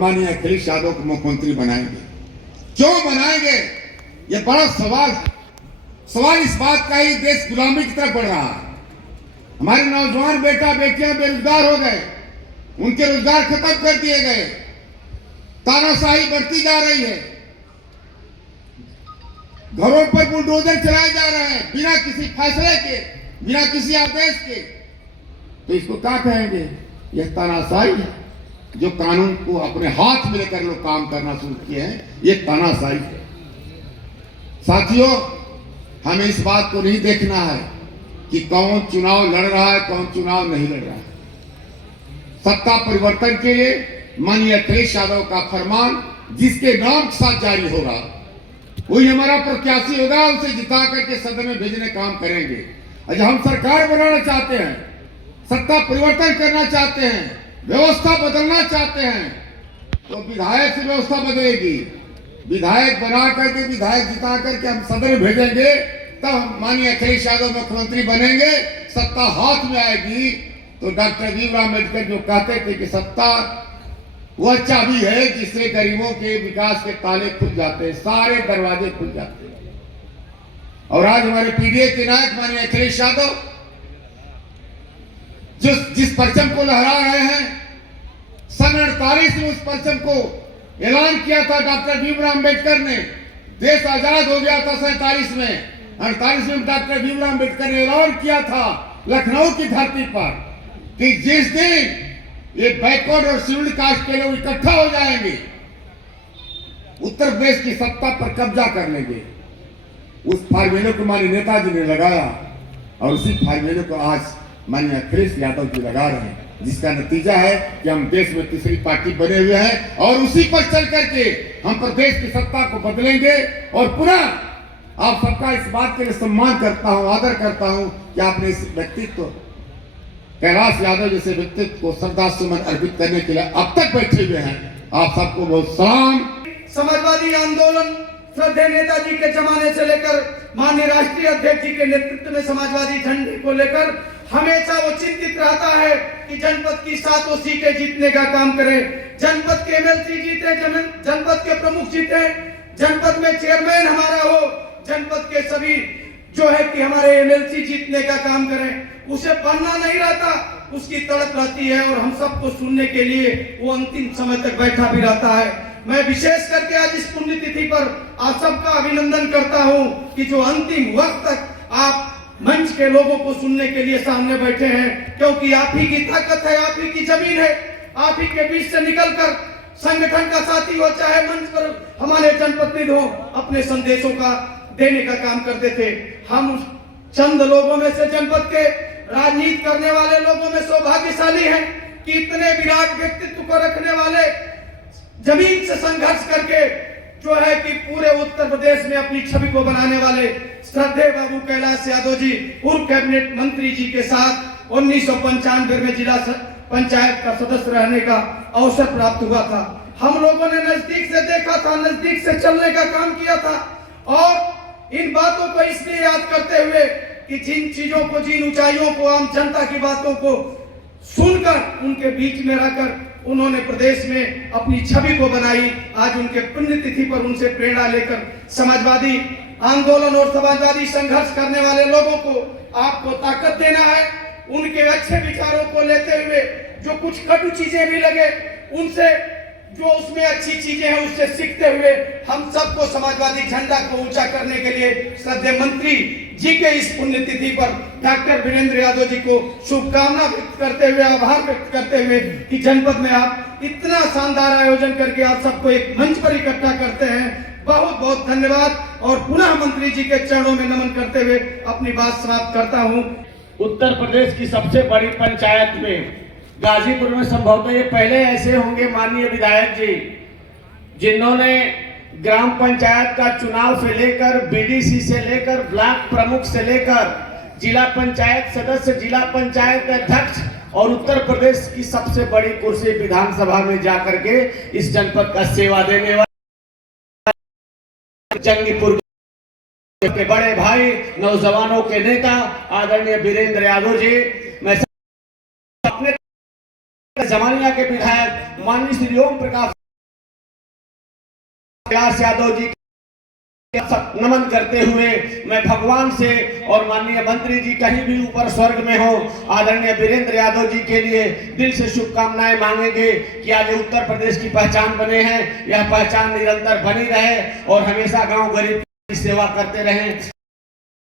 माननीय अखिलेश यादव को मुख्यमंत्री बनाएंगे। क्यों बनाएंगे, ये बड़ा सवाल है। सवाल इस बात का ही, देश गुलामी की तरफ बढ़ रहा है। हमारे नौजवान बेटा बेटियां बेरोजगार हो गए, उनके रोजगार खत्म कर दिए गए, तानाशाही बढ़ती जा रही है, घरों पर बुलडोजर चलाए जा रहे हैं बिना किसी फैसले के, बिना किसी आदेश के। तो इसको क्या कहेंगे? यह तानाशाही है। जो कानून को अपने हाथ में लेकर लोग काम करना शुरू किए हैं, ये तानाशाही है। साथियों, हमें इस बात को नहीं देखना है कि कौन चुनाव लड़ रहा है, कौन चुनाव नहीं लड़ रहा है। सत्ता परिवर्तन के लिए माननीय अखिलेश यादव का फरमान जिसके नाम के साथ जारी होगा, वही हमारा प्रत्याशी होगा। उसे जिता करके सदन में भेजने काम करेंगे। आज हम सरकार बनाना चाहते हैं, सत्ता परिवर्तन करना चाहते हैं, व्यवस्था बदलना चाहते हैं, तो विधायक से व्यवस्था बदलेगी। विधायक बना करके, विधायक जिता करके हम सदन में भेजेंगे, तब माननीय अखिलेश यादव मुख्यमंत्री बनेंगे, सत्ता हाथ में आएगी। तो डॉक्टर भीमराव अम्बेडकर जो कहते थे कि सत्ता वह चाबी है जिससे गरीबों के विकास के ताले खुल जाते हैं, सारे दरवाजे खुल जाते हैं। और आज हमारे पीडीए के नायक माननीय अखिलेश यादव जिस परचम को लहरा रहे हैं, सन 48 में उस परचम को ऐलान किया था डॉक्टर भीमराव अम्बेडकर ने। देश आजाद हो गया था 47 में, 48 में डॉक्टर भीमराव अम्बेडकर ने ऐलान किया था लखनऊ की धरती पर कि जिस दिन ये बैकवर्ड और शेड्यूल्ड कास्ट के लोग इकट्ठा हो जाएंगे, उत्तर प्रदेश की सत्ता पर कब्जा कर लेंगे। उस फार्मूले को माननीय नेताजी ने लगाया और उसी फार्मूले को आज माननीय अखिलेश यादव जी लगा रहे हैं, जिसका नतीजा है कि हम देश में तीसरी पार्टी बने हुए हैं और उसी पर चल करके हम प्रदेश की सत्ता को बदलेंगे। और पुनः आप सबका इस बात के लिए सम्मान करता हूं, आदर करता हूं कि आपने इस व्यक्तित्व कैलाश यादव जैसे व्यक्तित्व को श्रद्धा सुमन अर्पित करने के लिए अब तक बैठे हुए हैं। आप सबको बहुत सलाम। समाजवादी आंदोलन श्रद्धेय नेताजी के जमाने से लेकर माननीय राष्ट्रीय अध्यक्ष जी के नेतृत्व में समाजवादी झंडे को लेकर हमेशा वो चिंतित रहता है कि जनपद की 7 सीटें जीतने का काम करें, जनपद के एमएलसी जीते, जनपद के प्रमुख जीते, जनपद में चेयरमैन हमारा हो, जनपद के सभी जो है कि हमारे एमएलसी जीतने का काम करें। उसे बनना नहीं रहता, उसकी तड़प रहती है और हम सबको सुनने के लिए वो अंतिम समय तक बैठा भी रहता है। मैं विशेष करके आज इस पुण्यतिथि पर आप सबका अभिनंदन करता हूं कि जो अंतिम वक्त तक आप मंच के लोगों को सुनने के लिए सामने बैठे हैं, क्योंकि आप ही की ताकत है, आप ही की जमीन है। आप ही के बीच से निकलकर संगठन का साथी हो, चाहे मंच पर हमारे जनप्रतिनिधि हो, अपने संदेशों का देने का काम करते थे। हम चंद लोगों में से, जनपद के राजनीति करने वाले लोगों में सौभाग्यशाली हैं कि इतने विराट व्यक्तित्व को रखने वाले, जमीन से संघर्ष करके जो है कि पूरे उत्तर प्रदेश में अपनी छवि को बनाने वाले श्रद्धेय बाबू कैलाश यादव जी पूर्व कैबिनेट मंत्री जी के साथ 1995 में जिला पंचायत का सदस्य रहने का अवसर प्राप्त हुआ था। हम लोगों ने नजदीक से देखा था, नजदीक से चलने का काम किया था और इन बातों को इसलिए याद करते हुए कि जिन चीजों को, जिन ऊंचाइयों को, आम जनता की बातों को सुनकर उनके बीच में रहकर उन्होंने प्रदेश में अपनी छवि को बनाई। आज उनके पुण्यतिथि पर उनसे प्रेरणा लेकर समाजवादी आंदोलन और समाजवादी संघर्ष करने वाले लोगों को आपको ताकत देना है। उनके अच्छे विचारों को लेते हुए जो कुछ कटु चीजें भी लगे, उनसे जो उसमें अच्छी चीजें हैं उससे सीखते हुए हम सबको समाजवादी झंडा को ऊंचा करने के लिए श्रद्धेय मंत्री जी के इस पुण्यतिथि पर डॉक्टर वीरेंद्र यादव जी को शुभकामना व्यक्त करते हुए, आभार व्यक्त करते हुए कि जनपद में आप इतना शानदार आयोजन करके आप सबको एक मंच पर इकट्ठा करते हैं, बहुत बहुत धन्यवाद। और पुनः मंत्री जी के चरणों में नमन करते हुए अपनी बात समाप्त करता हूँ। उत्तर प्रदेश की सबसे बड़ी पंचायत में गाजीपुर में संभवतः ये पहले ऐसे होंगे माननीय विधायक जी जिन्होंने ग्राम पंचायत का चुनाव से लेकर, बीडीसी से लेकर, ब्लॉक प्रमुख से लेकर, जिला पंचायत सदस्य, जिला पंचायत अध्यक्ष और उत्तर प्रदेश की सबसे बड़ी कुर्सी विधानसभा में जाकर के इस जनपद का सेवा देने वाले जंगीपुर के बड़े भाई, नौजवानों के नेता आदरणीय वीरेंद्र यादव जी, मैं अपने जमानिया के विधायक माननीय श्री ओम प्रकाश कैलाश यादव जी नमन करते हुए मैं भगवान से और माननीय मंत्री जी कहीं भी ऊपर स्वर्ग में हो आदरणीय वीरेंद्र यादव जी के लिए दिल से शुभकामनाएं मांगेंगे कि आज उत्तर प्रदेश की पहचान बने हैं, यह पहचान निरंतर बनी रहे और हमेशा गांव गरीब की सेवा करते रहें।